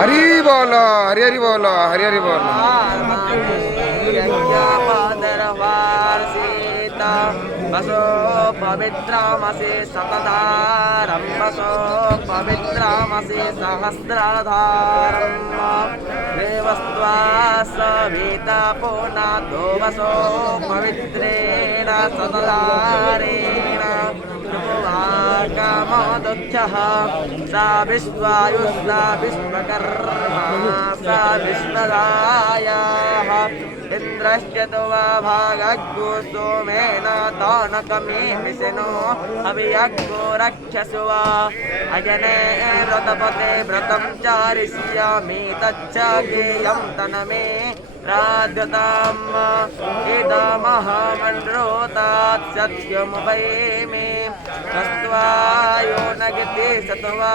हरी बोलो, हरी हरी बोलो, हरी हरी बोलो। वसो पवित्रमसि सतधारं वसो पवित्रमसि सहस्रधारं देवस्त्वा सविता पुनातो वसो पवित्रेण सतधारेण कामोदुःखः सा विश्वायुस्सा विश्वकर्मा सा विश्वदायाः इन्द्रश्च तवा भागग्गो सोमेन तानकमेमिषिनो अभियग्गो रक्षसुवा अजने व्रतपते व्रतं चारिष्यामि तच्च गेयं तनमे राध्यताम् इदमहमन्रोतात् सत्यमुपैमि तस्त्वा यो न गिति सत्वा